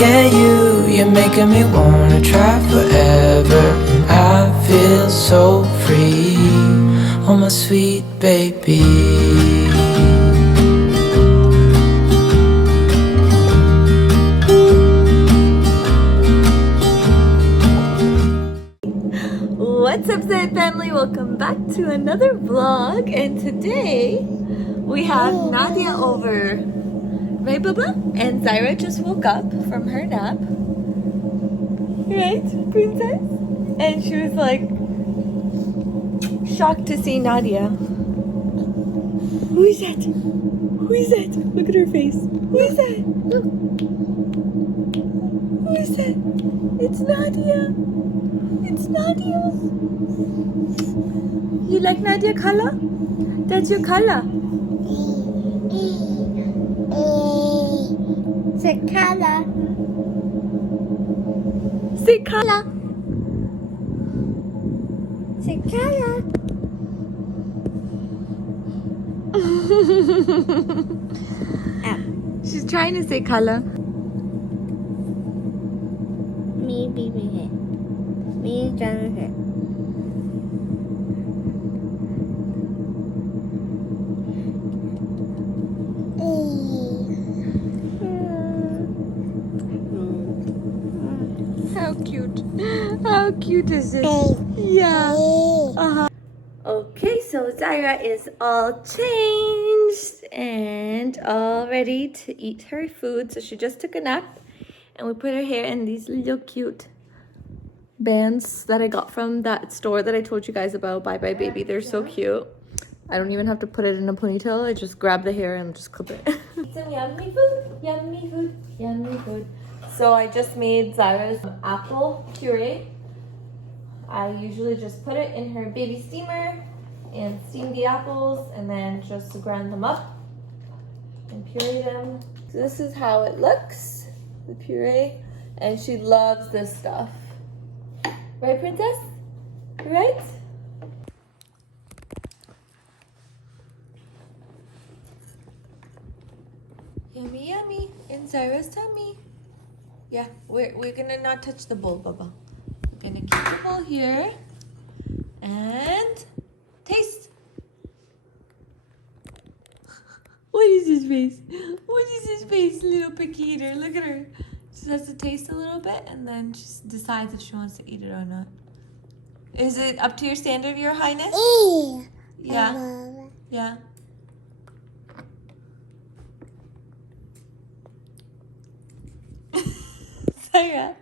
Yeah, you're making me wanna try forever. And I feel so free, oh my sweet baby. What's up, Zaid family? Welcome back to another vlog, and today we have Nadia over. Right, Baba? And Zaira just woke up from her nap. Right, princess? And she was like shocked to see Nadia. Who is that? Who is that? Look at her face. Who is that? Who is that? It's Nadia. It's Nadia. You like Nadia color? That's your color. Say color. Say color. Say color. She's trying to say color. Me trying to How cute. How cute is this? Yeah. Okay, so Zaira is all changed and all ready to eat her food. So she just took a nap and we put her hair in these little cute bands that I got from that store that I told you guys about. Bye Bye Baby. They're so cute. I don't even have to put it in a ponytail. I just grab the hair and just clip it. Some yummy food, yummy food, yummy food. So I just made Zaira's apple puree. I usually just put it in her baby steamer and steam the apples and then just grind them up and puree them. So this is how it looks, the puree, and she loves this stuff. Right, princess? Right? Yummy, yummy. In Zaira's tummy. Yeah, we're gonna not touch the bowl, Baba. Gonna keep the bowl here. And taste. What is his face? What is his face, little picky eater? Look at her. She has to taste a little bit and then she decides if she wants to eat it or not. Is it up to your standard, Your Highness? Yeah. Yeah. Zaira.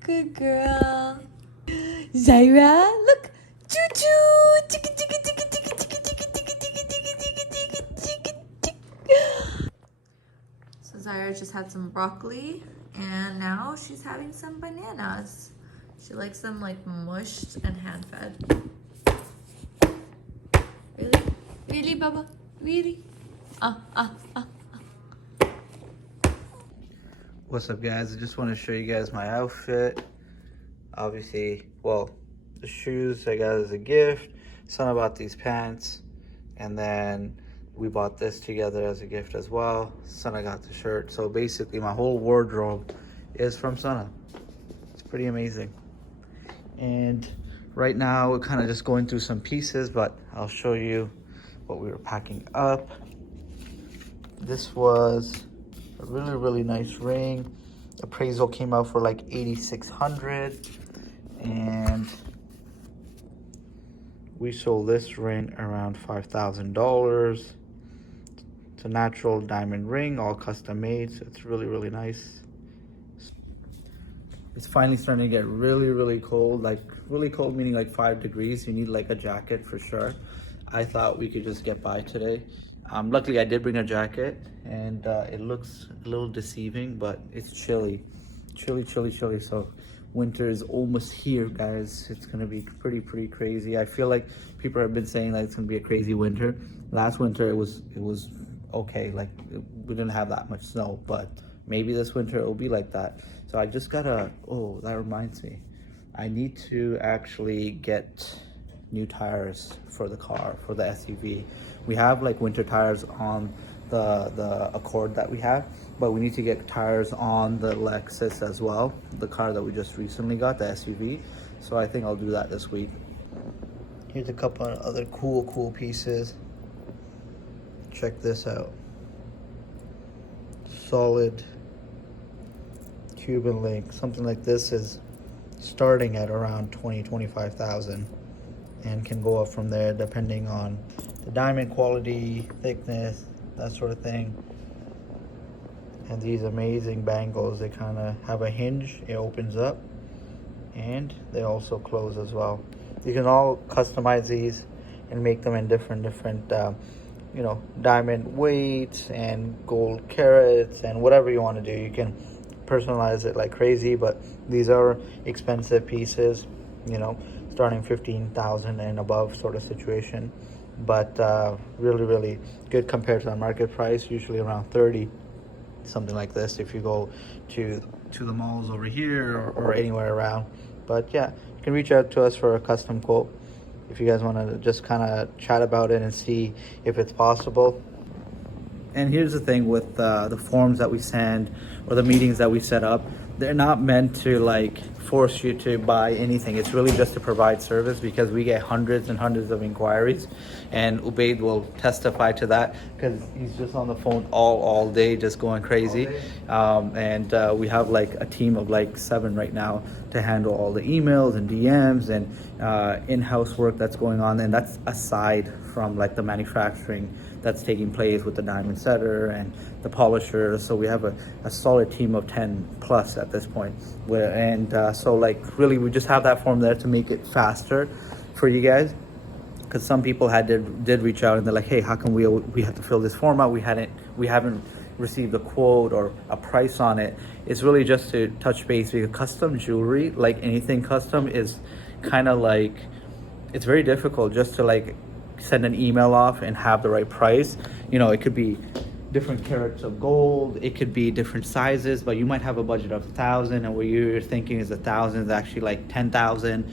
Good girl. Zaira, look. Choo choo. Chicka chicka chicka chicka chicka chicka chicka chicka chicka chicka chicka chicka. So Zaira just had some broccoli and now she's having some bananas. She likes them like mushed and hand fed. Really? Really, Baba? Really? What's up, guys? I just want to show you guys my outfit. Obviously, well, the shoes I got as a gift. Son bought these pants, and then we bought this together as a gift as well. Sana got the shirt. So basically my whole wardrobe is from Sana. It's pretty amazing. And right now we're kind of just going through some pieces, but I'll show you what we were packing up. This was a really nice ring. Appraisal came out for like $8,600, and we sold this ring around $5,000. It's a natural diamond ring, all custom made, so it's really nice. It's finally starting to get really cold, like really cold meaning like 5 degrees. You need like a jacket for sure. I thought we could just get by today. Luckily I did bring a jacket, and it looks a little deceiving, but it's chilly. So winter is almost here, guys. It's gonna be pretty crazy. I feel like people have been saying that it's gonna be a crazy winter. Last winter it was okay, like we didn't have that much snow, but maybe this winter it will be like that. So I just gotta, oh, that reminds me, I need to actually get new tires for the car, for the SUV. We have like winter tires on the Accord that we have, but we need to get tires on the Lexus as well, the car that we just recently got, the SUV. So I think I'll do that this week. Here's a couple of other cool pieces. Check this out. Solid Cuban link. Something like this is starting at around 25,000 and can go up from there depending on the diamond quality, thickness, that sort of thing. And these amazing bangles, they kind of have a hinge, it opens up, and they also close as well. You can all customize these and make them in different you know, diamond weights and gold carats and whatever you want to do. You can personalize it like crazy, but these are expensive pieces, you know, starting 15,000 and above sort of situation, but really good compared to the market price, usually around 30, something like this if you go to the malls over here or anywhere around. But yeah, you can reach out to us for a custom quote if you guys want to just kind of chat about it and see if it's possible. And here's the thing with the forms that we send or the meetings that we set up, they're not meant to like force you to buy anything. It's really just to provide service, because we get hundreds and hundreds of inquiries, and Ubaid will testify to that because he's just on the phone all day just going crazy. And we have like a team of like 7 right now to handle all the emails and DMs and in-house work that's going on, and that's aside from like the manufacturing that's taking place with the diamond setter and the polisher. So we have a solid team of 10 plus at this point. So like really we just have that form there to make it faster for you guys, because some people did reach out and they're like, hey, how come we have to fill this form out? We haven't received a quote or a price on it. It's really just to touch base, because custom jewelry, like anything custom, is kind of like, it's very difficult just to like send an email off and have the right price. You know, it could be different carats of gold, it could be different sizes, but you might have a budget of 1,000 and what you're thinking is 1,000 is actually like 10,000.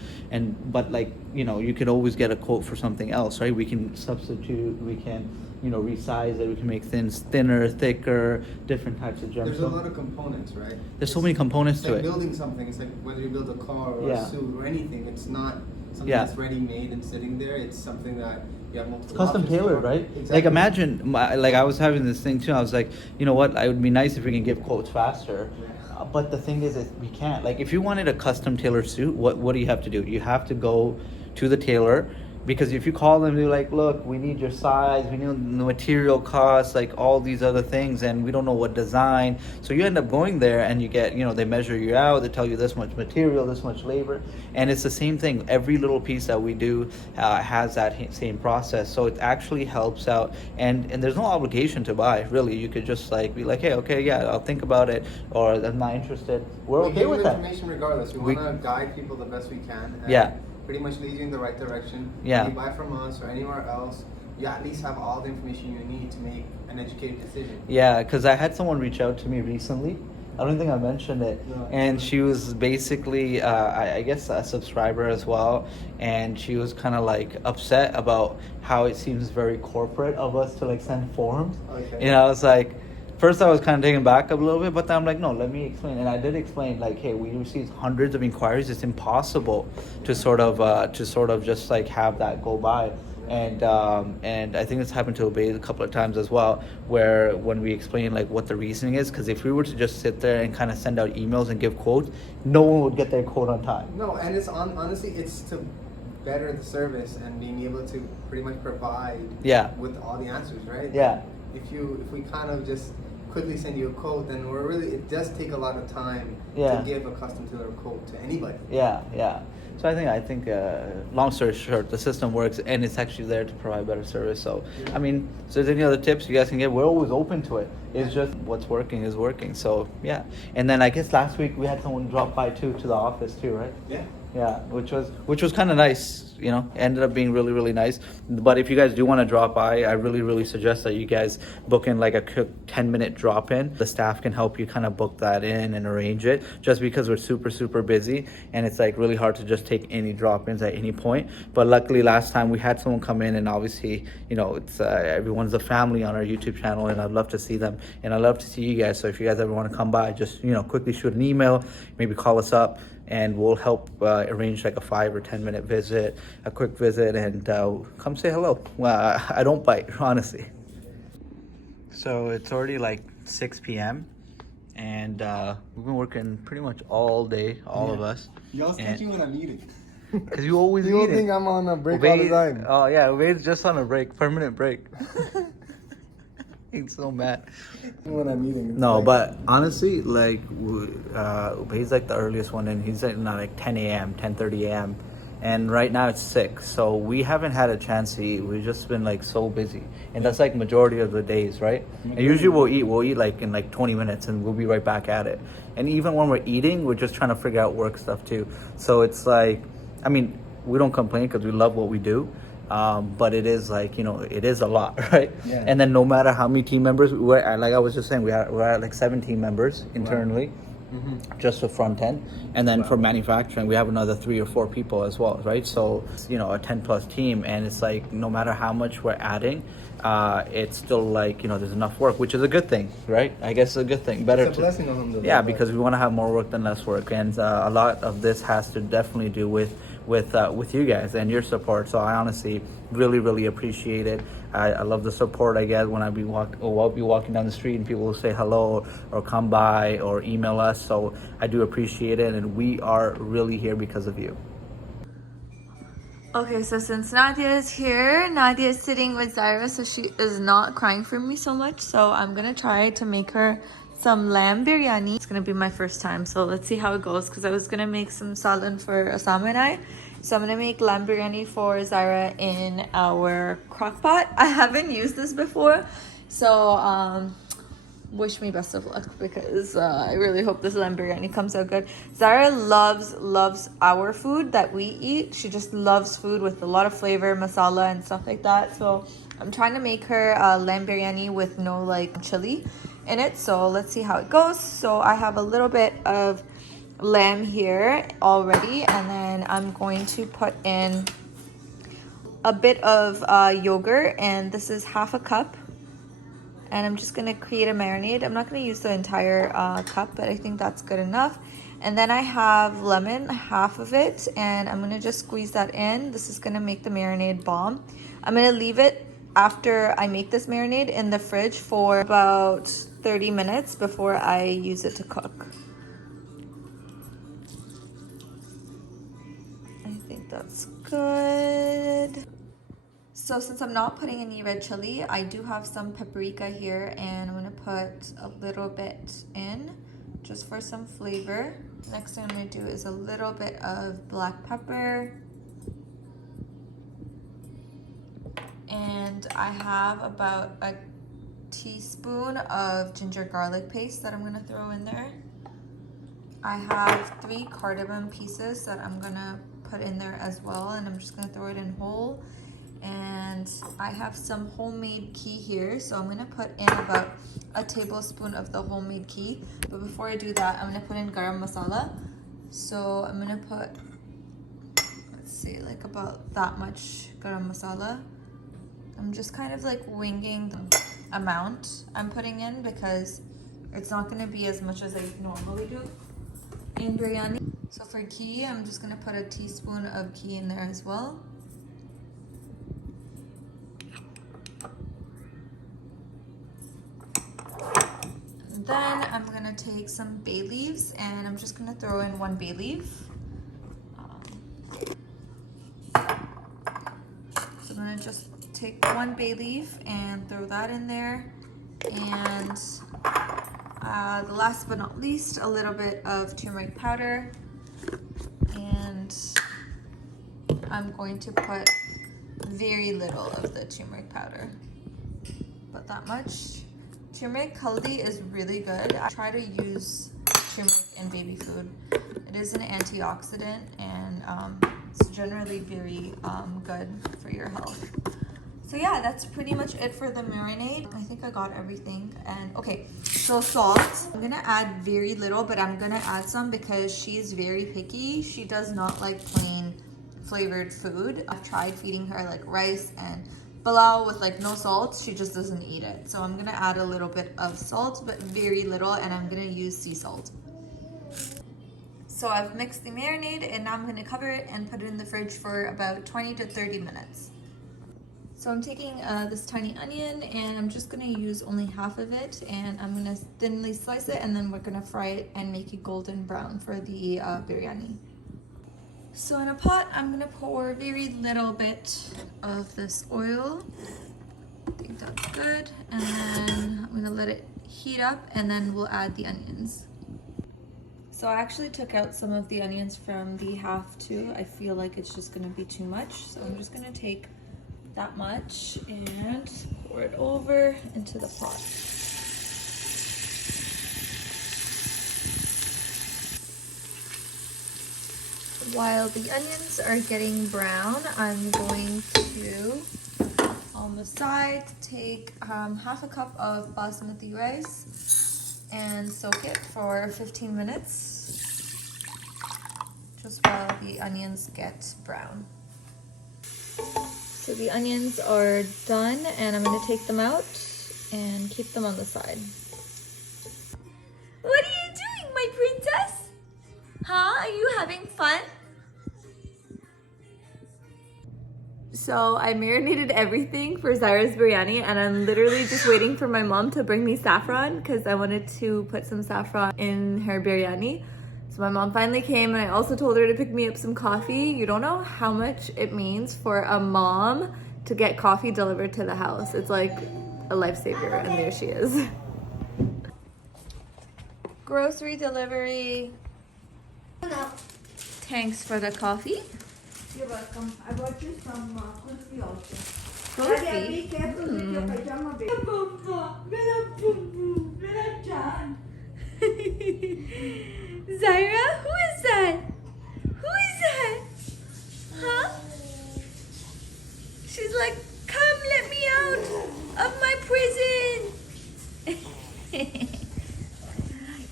But like, you know, you could always get a quote for something else, right? We can substitute, we can, you know, resize it, we can make things thinner, thicker, different types of gems. There's a lot of components, right? There's so many components to it. It's like building something. It's like whether you build a car or a suit or anything, it's not something that's ready made and sitting there. It's something that you have multiple custom options tailored, for. right? Exactly. Like imagine, like I was having this thing too. I was like, you know what? It would be nice if we can give quotes faster. But the thing is we can't. Like if you wanted a custom tailored suit, what do you have to do? You have to go to the tailor, because if you call them, they're like, look, we need your size, we need the material costs, like all these other things, and we don't know what design. So you end up going there and you get, you know, they measure you out, they tell you this much material, this much labor, and it's the same thing. Every little piece that we do has that same process. So it actually helps out, and there's no obligation to buy, really. You could just like be like, hey, okay, yeah, I'll think about it, or I'm not interested. We're okay with that. Information regardless. We want to guide people the best we can. And pretty much lead you in the right direction. Yeah. When you buy from us or anywhere else, you at least have all the information you need to make an educated decision. Yeah, because I had someone reach out to me recently. I don't think I mentioned it. No. And she was basically, I guess, a subscriber as well. And she was kind of like upset about how it seems very corporate of us to like send forms. Okay. You know, I was like, first I was kind of taken back a little bit, but then I'm like, no, let me explain. And I did explain, like, hey, we received hundreds of inquiries. It's impossible to sort of just like have that go by. And I think it's happened to Obey a couple of times as well, where when we explain like what the reasoning is, because if we were to just sit there and kind of send out emails and give quotes, no one would get their quote on time. No, and it's honestly, it's to better the service and being able to pretty much provide with all the answers, right? Yeah. If we kind of just quickly send you a quote, then it does take a lot of time to give a custom tailored quote to anybody. Yeah. So I think long story short, the system works and it's actually there to provide better service. So I mean, so if there's any other tips you guys can get, we're always open to it. It's just what's working is working. So yeah. And then I guess last week we had someone drop by to the office too, right? Yeah. Yeah, which was kind of nice, you know. Ended up being really really nice. But if you guys do want to drop by, I really suggest that you guys book in like a quick 10-minute drop in. The staff can help you kind of book that in and arrange it. Just because we're super busy and it's like really hard to just take any drop ins at any point. But luckily last time we had someone come in, and obviously you know it's everyone's a family on our YouTube channel, and I'd love to see them and I'd love to see you guys. So if you guys ever want to come by, just quickly shoot an email, maybe call us up, and we'll help arrange like a 5 or 10 minute visit, a quick visit, and come say hello. Well, I don't bite, honestly. So it's already like 6 p.m. and we've been working pretty much all day, all of us. Y'all catching when I'm eating. Because you always You eat think I'm on a break all the time. Oh yeah, Ubaid's just on a break, permanent break. He's so mad. When I'm eating. No, but honestly, like, he's like the earliest one, and he's like 10 a.m., 10:30 a.m. And right now it's 6, so we haven't had a chance to eat. We've just been like so busy, and that's like majority of the days, right? And usually we'll eat like in like 20 minutes, and we'll be right back at it. And even when we're eating, we're just trying to figure out work stuff too. So it's like, I mean, we don't complain because we love what we do. But it is like, it is a lot, right? Yeah. And then no matter how many team members we're at, like I was just saying, we're at like 7 team members internally. Wow. Just for front end, and then for manufacturing we have another 3 or 4 people as well, right? So a 10 plus team, and it's like no matter how much we're adding, it's still like there's enough work, which is a good thing, right? I guess it's a good thing. Better it's a blessing, alhamdulillah. Yeah, because we want to have more work than less work, and a lot of this has to definitely do with you guys and your support. So I honestly really appreciate it. I love the support I get when I'll be walking down the street and people will say hello or come by or email us. So I do appreciate it, and we are really here because of you. Okay, so since Nadia is here, Nadia is sitting with Zaira, so she is not crying for me so much. So I'm gonna try to make her some lamb biryani. It's gonna be my first time, so let's see how it goes, because I was gonna make some salad for Usama and I. So I'm gonna make lamb biryani for Zaira in our crock pot. I haven't used this before, so wish me best of luck, because I really hope this lamb biryani comes out good. Zaira loves our food that we eat. She just loves food with a lot of flavor, masala and stuff like that. So I'm trying to make her lamb biryani with no like chili in it. So let's see how it goes. So I have a little bit of lamb here already, and then I'm going to put in a bit of yogurt, and this is half a cup. And I'm just going to create a marinade. I'm not going to use the entire cup, but I think that's good enough. And then I have lemon, half of it, and I'm going to just squeeze that in. This is going to make the marinade bomb. I'm going to leave it after I make this marinade in the fridge for about 30 minutes before I use it to cook. I think that's good. So since I'm not putting any red chili, I do have some paprika here, and I'm gonna put a little bit in just for some flavor. Next thing I'm gonna do is a little bit of black pepper. And I have about a teaspoon of ginger garlic paste that I'm gonna throw in there. I have 3 cardamom pieces that I'm gonna put in there as well, and I'm just gonna throw it in whole. And I have some homemade ghee here, so I'm gonna put in about a tablespoon of the homemade ghee. But before I do that, I'm gonna put in garam masala. So I'm gonna put, let's see, like about that much garam masala. I'm just kind of like winging the amount I'm putting in, because it's not gonna be as much as I normally do in biryani. So for ghee, I'm just gonna put a teaspoon of ghee in there as well. Then I'm gonna take some bay leaves, and I'm just gonna throw in 1 bay leaf. So I'm gonna just take 1 bay leaf and throw that in there. And the last but not least, a little bit of turmeric powder. And I'm going to put very little of the turmeric powder, but that much. Turmeric haldi is really good. I try to use turmeric in baby food. It It is an antioxidant, and it's generally very good for your health. So yeah, that's pretty much it for the marinade. I think I got everything. And okay, so salt, I'm gonna add very little, but I'm gonna add some because she's very picky. She does not like plain flavored food. I've tried feeding her like rice and pilau with like no salt. She just doesn't eat it. So I'm gonna add a little bit of salt, but very little, and I'm gonna use sea salt. So I've mixed the marinade, and now I'm gonna cover it and put it in the fridge for about 20 to 30 minutes. So I'm taking this tiny onion, and I'm just gonna use only half of it, and I'm gonna thinly slice it, and then we're gonna fry it and make it golden brown for the biryani. So in a pot, I'm gonna pour a very little bit of this oil. I think that's good. And then I'm gonna let it heat up, and then we'll add the onions. So I actually took out some of the onions from the half too. I feel like it's just gonna be too much. So I'm just gonna take that much and pour it over into the pot. While the onions are getting brown, I'm going to, on the side, take half a cup of basmati rice and soak it for 15 minutes, just while the onions get brown. So the onions are done, and I'm going to take them out and keep them on the side. What are you doing, my princess? Huh? Are you having fun? So I marinated everything for ZAIRA's biryani, and I'm literally just waiting for my mom to bring me saffron because I wanted to put some saffron in her biryani. So my mom finally came, and I also told her to pick me up some coffee. You don't know how much it means for a mom to get coffee delivered to the house. It's like a lifesaver, and there she is. Grocery delivery. Thanks for the coffee. You're welcome. I bought you some coffee also. Coffee? Be careful with your pajama, baby. ZAIRA, who is that? Who is that? Huh? She's like, come let me out of my prison.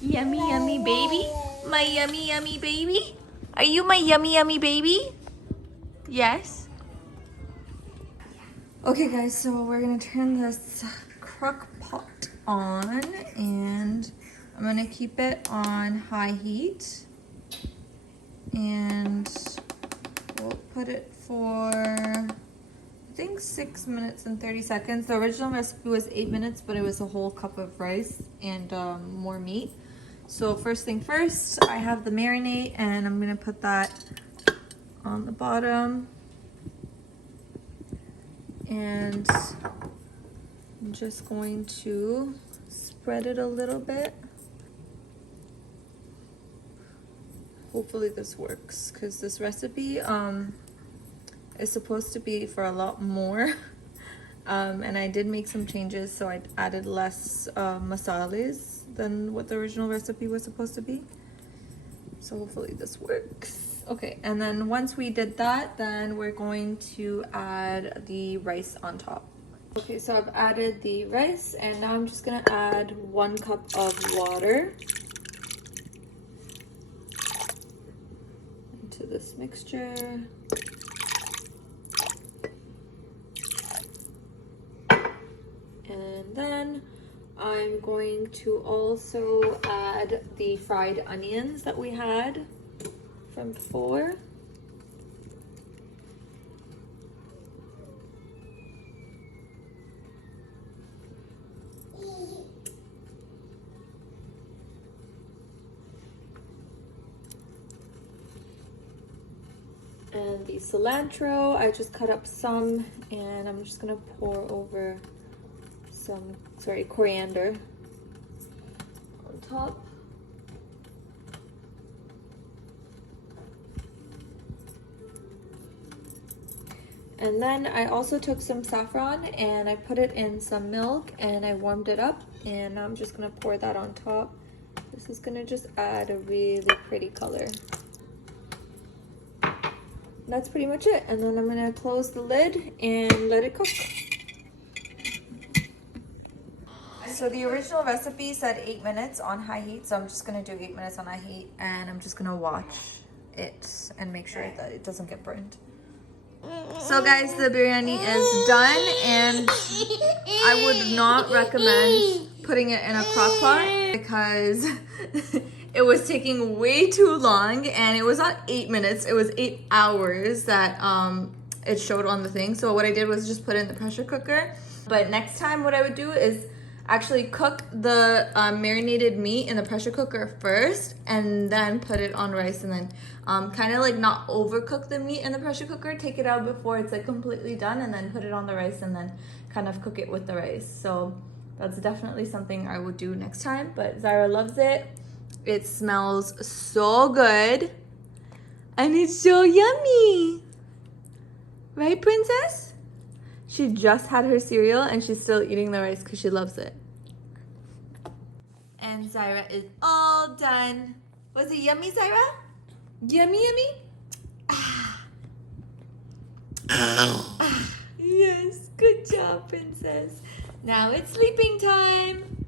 Yummy, yummy baby. My yummy, yummy baby. Are you my yummy, yummy baby? Yes. Okay guys, so we're gonna turn this crock pot on, and I'm gonna keep it on high heat, and we'll put it for, I think 6 minutes and 30 seconds. The original recipe was 8 minutes, but it was a whole cup of rice and more meat. So first thing first, I have the marinade, and I'm gonna put that on the bottom, and I'm just going to spread it a little bit. Hopefully this works, because this recipe is supposed to be for a lot more. And I did make some changes, so I added less masales than what the original recipe was supposed to be. So hopefully this works. Okay, and then once we did that, then we're going to add the rice on top. Okay, so I've added the rice, and now I'm just gonna add 1 cup of water into this mixture. And then I'm going to also add the fried onions that we had from before. And the cilantro, I just cut up some, and I'm just gonna pour over some, coriander on top. And then I also took some saffron, and I put it in some milk, and I warmed it up, and I'm just gonna pour that on top This is gonna just add a really pretty color. That's pretty much it. And then I'm gonna close the lid and let it cook. So the original recipe said 8 minutes on high heat, so I'm just gonna do 8 minutes on high heat, and I'm just gonna watch it and make sure that it doesn't get burned. So guys, the biryani is done, and I would not recommend putting it in a crock pot because it was taking way too long, and it was not 8 minutes, it was 8 hours that it showed on the thing. So what I did was just put it in the pressure cooker. But next time what I would do is actually cook the marinated meat in the pressure cooker first and then put it on rice, and then kind of like not overcook the meat in the pressure cooker, take it out before it's like completely done, and then put it on the rice and then kind of cook it with the rice. So that's definitely something I would do next time. But Zaira loves it. It smells so good and it's so yummy, right, princess? She just had her cereal and she's still eating the rice because she loves it. And Zaira is all done. Was it yummy, Zaira? Yummy, yummy? Yes, good job, princess. Now it's sleeping time.